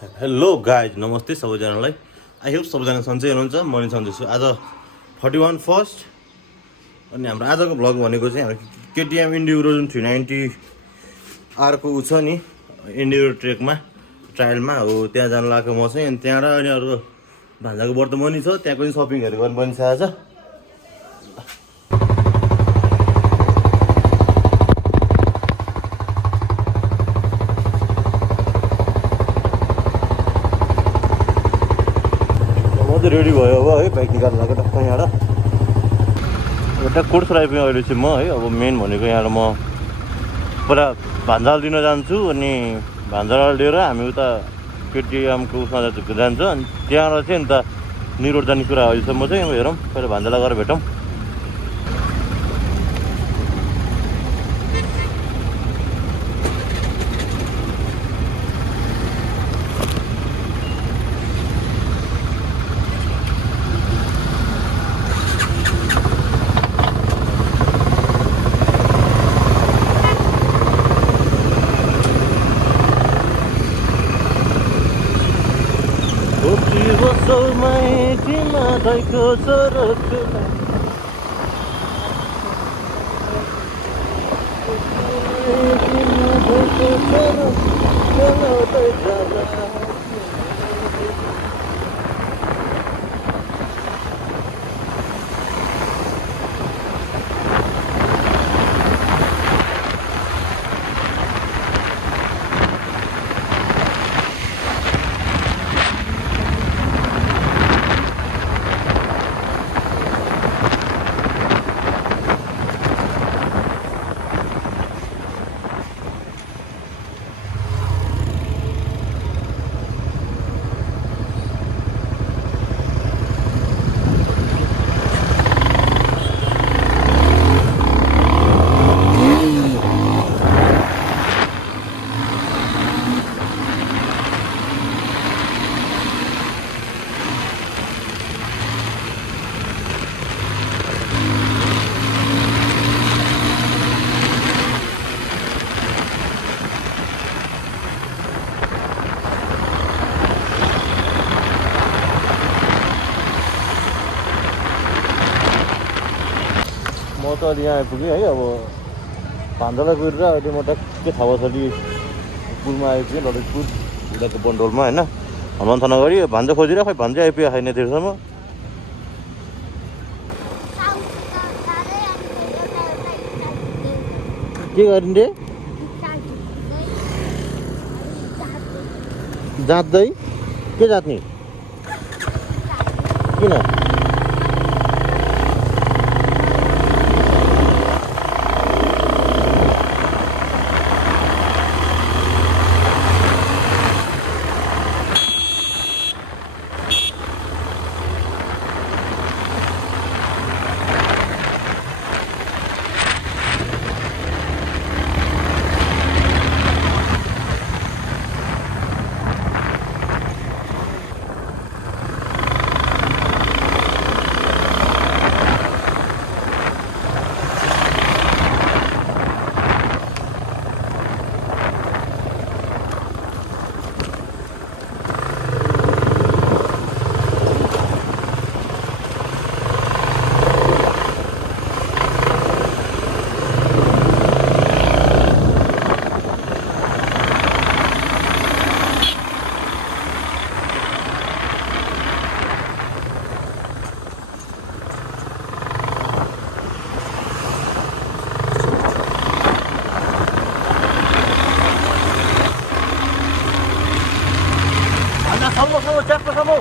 Hello guys नमस्ते सबैजनालाई। I hope सबैजना सन्चै हुनुहुन्छ। म पनि सन्चै छु। आज 41 फर्स्ट अनि हाम्रो आजको भ्लग भनेको चाहिँ हाम्रो केटिएम इन्डियुरो जुन 390 आरको ऊ छ नि इन्डियुरो ट्रेकमा ट्रायलमा हो त्यहाँ जानु लागेको म चाहिँ। अनि त्यहाँबाट अनि अरू भान्जाको वर्तमानी छ त्यहाँ पनि सपिङहरू गर्नुपर्ने छ आज। रेडी भयो अब है बाइक निकाल्नु लाग्यो टक्क यहाँबाट एउटा कोर्स आइपुग्यो अहिले चाहिँ म है। अब मेन भनेको यहाँबाट म पुरा भान्जाल दिन जान्छु अनि भान्जाल लिएर हामी उता केटिएमको उसमा जान्छ अनि त्यहाँबाट चाहिँ अन्त निरोड जाने कुरा अहिलेसम्म चाहिँ अब हेरौँ पहिला भान्जाला गएर भेटौँ। म त अहिले यहाँ आइपुगेँ है। अब भान्जालाई गएर अहिले म टक्कै थावासली पुलमा आइपुगेँ ललितपुर जिल्लाको बन्डोलमा होइन। हनुमान गरी भान्जा खोजेर खै भान्जा आइपुगेको छैन धेरैसम्म। के गरिन्थे जाँच्दै के जाँच्ने किन Sama, cepet kamu.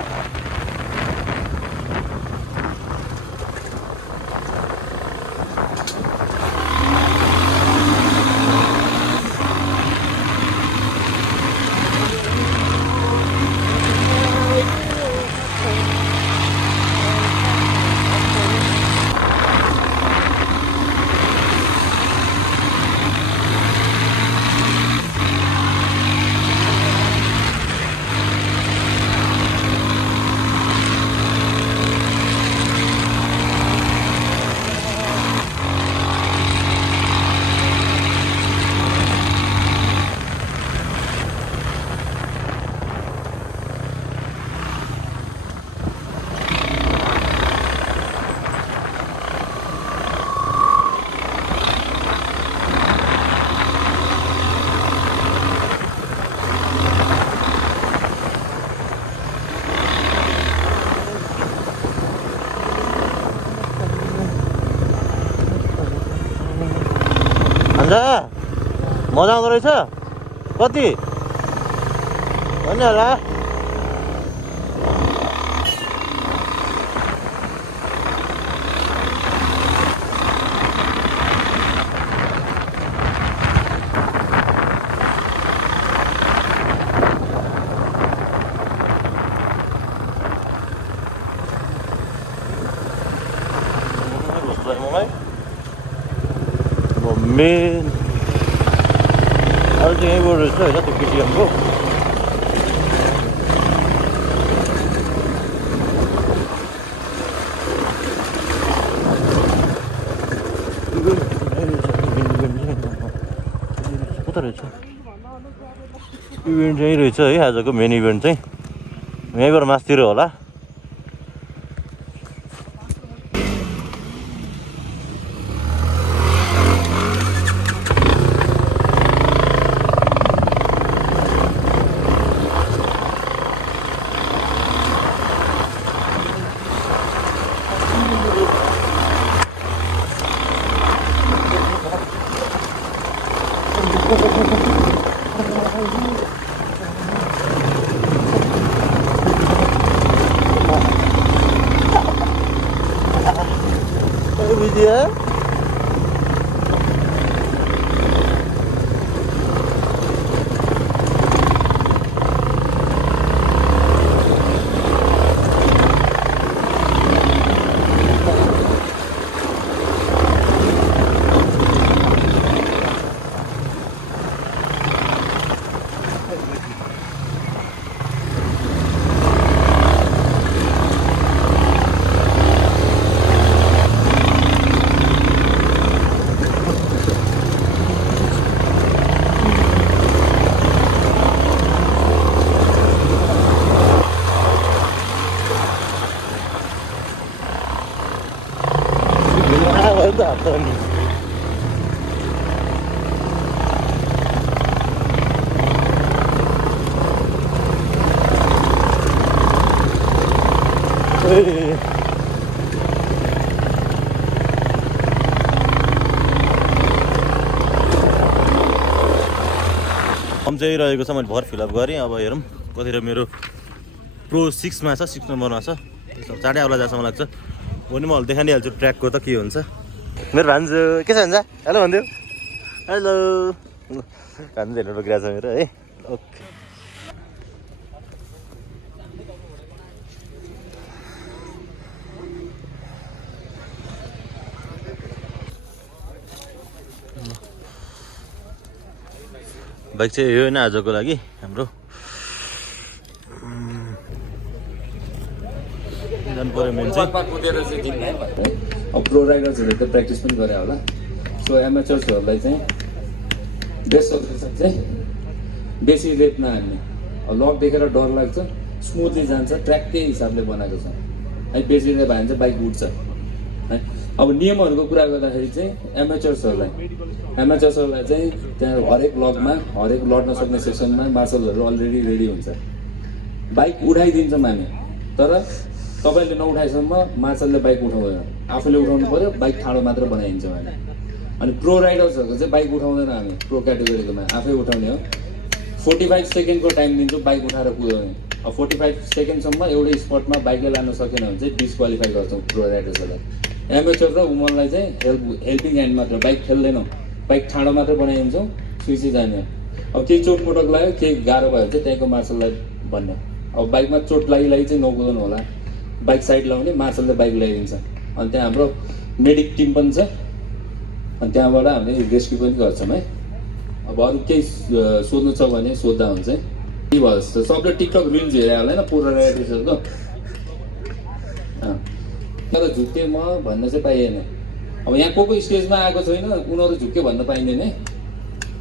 हुन्छ मजा आउँदो रहेछ कति होइन होला मेन अहिले चाहिँ यहीँबाट रहेछ होइन त्यो केटिएमको कता रहेछ इभेन्ट यहीँ रहेछ है आजको मेन इभेन्ट चाहिँ यहीँबाट मासतिर होला video Tony. हम चाहिँ रहेको छ मैले भर फिलअप गरेँ अब हेरौँ कतिखेर मेरो प्रो 6 मा छ 6 नम्बरमा छ त्यसो चाँडै आउला जहाँसम्म लाग्छ भने म देखाइदिइहाल्छु ट्र्याकको त के हुन्छ मेरो भान्जो के छ भन्छ हेलो भन्दियो हेलो भान्जो हेर्नु रोकिरहेको छ मेरो है ओके बाइक चाहिँ यो होइन आजको लागि हाम्रो जानु पर्यो मेन चाहिँ अब प्रो राइडर्सहरूले त प्र्याक्टिस पनि गरे होला सो एमेचर्सहरूलाई चाहिँ बेस्ट सजेसन चाहिँ बेसी रेप नहान्ने अब लक देखेर डर लाग्छ स्मुथली जान्छ ट्र्याक त्यही हिसाबले बनाएको छ है बेसी रेप हाल्यो भने चाहिँ बाइक उठ्छ है अब नियमहरूको कुरा गर्दाखेरि चाहिँ एमेचर्सहरूलाई चाहिँ त्यहाँ हरेक लकमा हरेक लड्न सक्ने सेक्सनमा मार्सलहरू अलरेडी रेडी हुन्छ बाइक उठाइदिन्छौँ हामी तर तपाईँले नउठाएसम्म मार्सलले बाइक उठाउँदैन आफूले उठाउनु पर्यो बाइक ठाडो मात्र बनाइदिन्छौँ हामी अनि प्रो राइडर्सहरूको चाहिँ बाइक उठाउँदैन हामी प्रो क्याटेगोरीकोमा आफै उठाउने हो 45 सेकेन्डको टाइम दिन्छौँ बाइक उठाएर कुदाउने अब 45 सेकेन्डसम्म एउटै स्पटमा बाइकले लान सकेन भने चाहिँ डिस्क्वालिफाई गर्छौँ प्रो राइडर्सहरूलाई एमेचर र वुमनलाई चाहिँ हेल्पिङ ह्यान्ड मात्र बाइक खेल्दैनौँ बाइक ठाडो मात्र बनाइदिन्छौँ सुइसी जाने अब केही चोटपटक लाग्यो केही गाह्रो भयो भने चाहिँ त्यहाँको मार्सललाई भन्ने अब बाइकमा चोट लागि चाहिँ नकुदाउनु होला बाइक साइड लाउने मार्सलले बाइक ल्याइदिन्छ अनि त्यहाँ हाम्रो मेडिक टिम पनि छ अनि त्यहाँबाट हामीले रेस्क्यु पनि गर्छौँ है अब अरू केही सोध्नु छ भने सोद्धा हुन्छ है के भयो जस्तो सबले टिकटक रिल्स हेरेर हाल्दैन पुरा राइडर्सहरूको तर झुक्के म भन्न चाहिँ पाइएन अब यहाँ को स्टेजमा आएको छैन उनीहरू झुक्के भन्न पाइँदैन है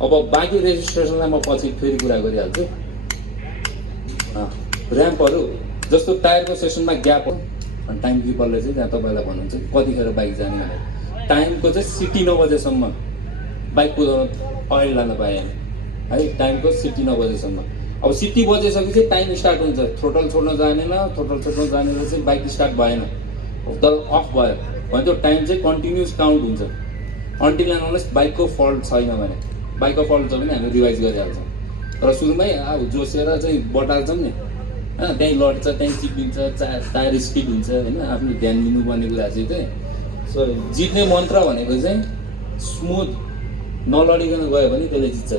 अब बाँकी रेजिस्ट्रेसनलाई म पछि फेरि कुरा गरिहाल्छु ऱ्याम्पहरू जस्तो टायरको सेसनमा ग्याप हो अनि टाइम किपरले चाहिँ त्यहाँ तपाईँलाई भन्नुहुन्छ कतिखेर बाइक जाने भनेर टाइमको चाहिँ सिटी 9 बजेसम्म बाइक कुदाउन अगाडि लान पाएन है टाइमको सिटी 9 बजेसम्म अब सिटी बजेसकेपछि टाइम स्टार्ट हुन्छ थ्रोटल छोड्न जानेन थ्रोटल छोड्न जानेर चाहिँ बाइक स्टार्ट भएन तर अफ भयो भने त्यो टाइम चाहिँ कन्टिन्युस काउन्ट हुन्छ अन्टिल एन्ड अनलेस बाइकको फल्ट छैन भने। बाइकको फल्ट छ भने हामी रिभाइज गरिहाल्छौँ। तर सुरुमै अब जोसेर चाहिँ बटाल्छौँ नि होइन, त्यहीँ लड्छ, त्यहीँ चिप्लिन्छ, टायर स्किड हुन्छ होइन। आफ्नो ध्यान दिनुपर्ने कुरा चाहिँ सो जित्ने मन्त्र भनेको चाहिँ स्मुथ नलडिकन गयो भने त्यसले जित्छ।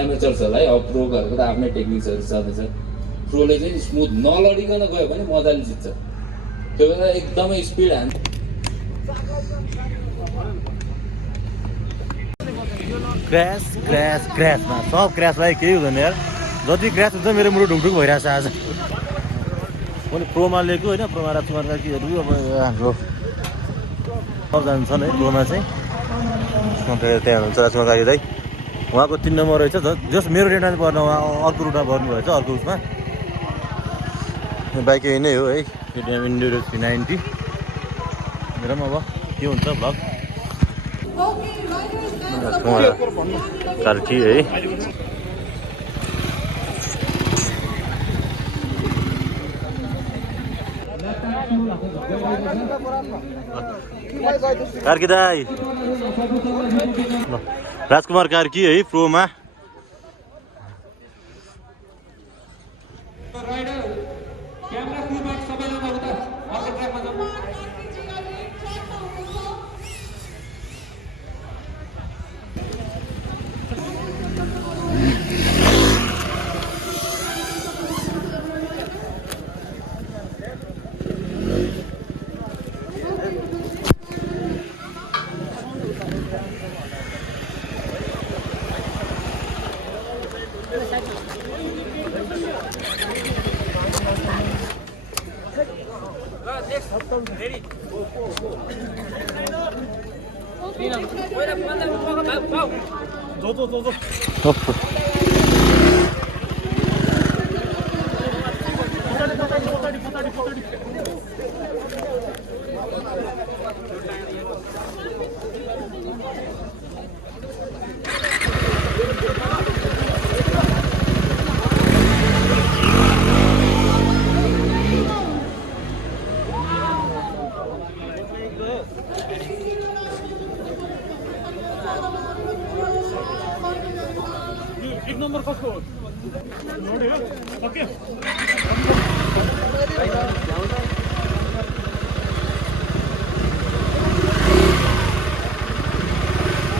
एमेचर्सहरूलाई अब प्रोहरूको त आफ्नै टेक्निक्सहरू छँदैछ। प्रोले चाहिँ स्मुथ नलडिकन गयो भने मजाले जित्छ। त्यो भएर एकदमै स्पिड हान्छ। क्रास क्रास क्रासमा सब क्रास भाइ केही हुँदैन यार। जति क्रास हुन्छ मेरो मुटु ढुकढुक भइरहेछ आज। पनि प्रोमा लिएको होइन, प्रोमा राजकुमार कार्कीहरू अब हाम्रो सबजना छन् है प्रोमा चाहिँ। त्यहाँ हुनुहुन्छ राजकुमार कार्की दाइ, उहाँको 3 नम्बर रहेछ। जस मेरो रेटमा पर्न उहाँ अर्को रुटमा पर्नुभएछ, अर्को उसमा। बाइक यही नै हो है, केटिएम इन्ड्युरो 390। मेरो पनि अब के हुन्छ भ्लग कार्की है। कार्की दाई, राजकुमार कार्की है प्रोमा।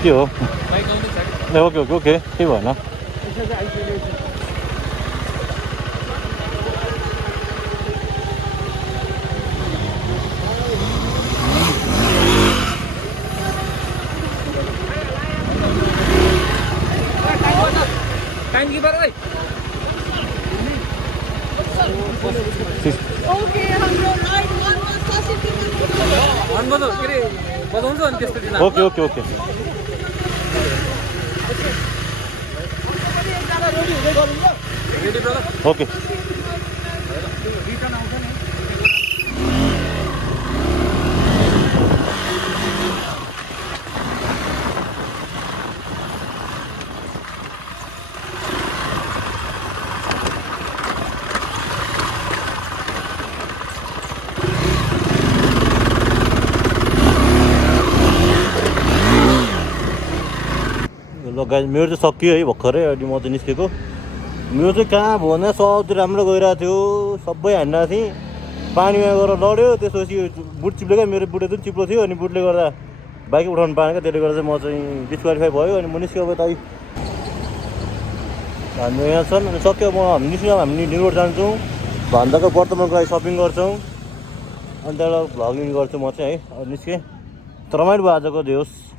के हो? ओके ओके ओके, केही भएन। Okay okay okay okay. ल गाइस, मेरो चाहिँ सकियो है भर्खरै। अनि म चाहिँ निस्केको। मेरो चाहिँ कहाँ भन्दा सब राम्रो गइरहेको थियो, सबै हान्डा थिएँ। पानीमा गएर लड्यो, त्यसपछि बुट चिप्लेको, मेरो बुट एकदम चिप्लो थियो। अनि बुटले गर्दा बाइक उठाउनु पाएन क्या, त्यसले गर्दा चाहिँ म चाहिँ डिस्क्वालिफाई भयो। अनि म निस्क्यो। अब त हाम्रो यहाँ छन्। अनि सक्यो, हामी निस्क्यौँ। हामी न्यु रोड जान्छौँ, भन्दाको वर्तमानको लागि सपिङ गर्छौँ। अनि त्यहाँबाट भ्लगिङ गर्छु म चाहिँ है। निस्केँ, तर रमाइलो भयो आजको दिवस।